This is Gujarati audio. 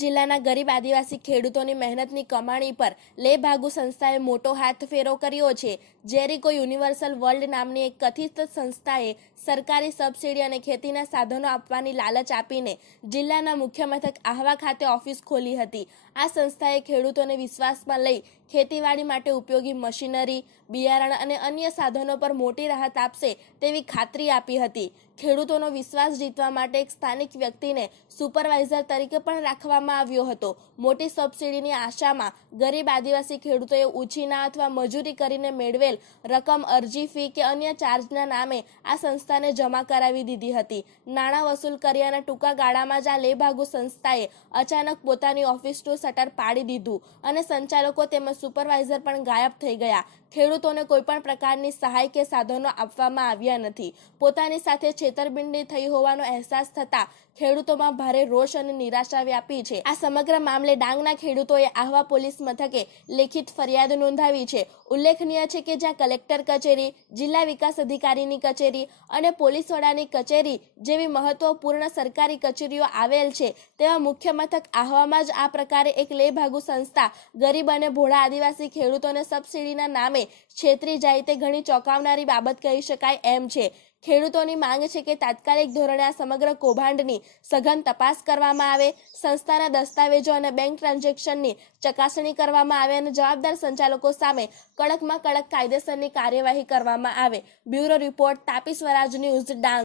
જિલ્લાના ગરીબ આદિવાસી ખેડૂતોની મહેનતની કમાણી પર લે ભાગુ સંસ્થાએ મોટો હાથ ફેરો કર્યો છે. જેરિકો યુનિવર્સલ વર્લ્ડ નામની એક કથિત સંસ્થાએ સરકારી સબસિડી અને ખેતીના સાધનો આપવાની લાલચ આપીને જિલ્લાના મુખ્ય મથક આહવા ખાતે ઓફિસ ખોલી હતી. આ સંસ્થાએ ખેડૂતોને વિશ્વાસમાં લઈ ખેતીવાડી માટે ઉપયોગી મશીનરી, બિયારણ અને અન્ય સાધનો પર મોટી રાહત આપશે તેવી ખાતરી આપી હતી. ખેડૂતોનો વિશ્વાસ જીતવા માટે એક સ્થાનિક વ્યક્તિને સુપરવાઇઝર તરીકે પણ રાખવામાં આવ્યો હતો. મોટી સબસિડીની આશામાં ગરીબ આદિવાસી ખેડૂતોએ ઉછીના અથવા મજૂરી કરીને મેળવેલ રકમ અરજી, ફી કે અન્ય ચાર્જના નામે આ સંસ્થાને જમા કરાવી દીધી હતી. નાણાં વસૂલ કર્યાના ટૂંકા ગાળામાં જ આ લેભાગુ સંસ્થાએ અચાનક પોતાની ઓફિસનું શટર પાડી દીધું અને સંચાલકો તેમજ સુપરવાઇઝર પણ ગાયબ થઈ ગયા. ખેડૂતોને કોઈપણ પ્રકારની સહાય કે સાધનો આપવામાં આવ્યા નથી. પોતાની સાથે છેતરપિંડી થઈ હોવાનો અહેસાસ થતા ખેડૂતોમાં ભારે રોષ અને નિરાશા વ્યાપી છે. આ સમગ્ર મામલે ડાંગના ખેડૂતોએ આહવા પોલીસ મથકે લેખિત ફરિયાદ નોંધાવી છે. ઉલ્લેખનીય છે કે જ્યાં કલેક્ટર કચેરી, જિલ્લા વિકાસ અધિકારીની કચેરી અને પોલીસ વડાની કચેરી જેવી મહત્વપૂર્ણ સરકારી કચેરીઓ આવેલ છે, તેવા મુખ્ય મથક આહવામાં જ આ પ્રકારે એક લેભાગુ સંસ્થા ગરીબ અને ભોળા આદિવાસી ખેડૂતોને સબસિડીના નામે છેતરી જાય તે ઘણી ચોંકાવનારી બાબત કહી શકાય એમ છે. ખેડૂતોની માંગ છે કે તાત્કાલિક ધોરણે આ સમગ્ર કૌભાંડની સઘન તપાસ કરવામાં આવે, સંસ્થાના દસ્તાવેજો અને બેંક ટ્રાન્ઝેક્શનની ચકાસણી કરવામાં આવે અને જવાબદાર સંચાલકો સામે કડકમાં કડક કાયદેસરની કાર્યવાહી કરવામાં આવે. Bureau report, Tapi Swaraj news, Dang.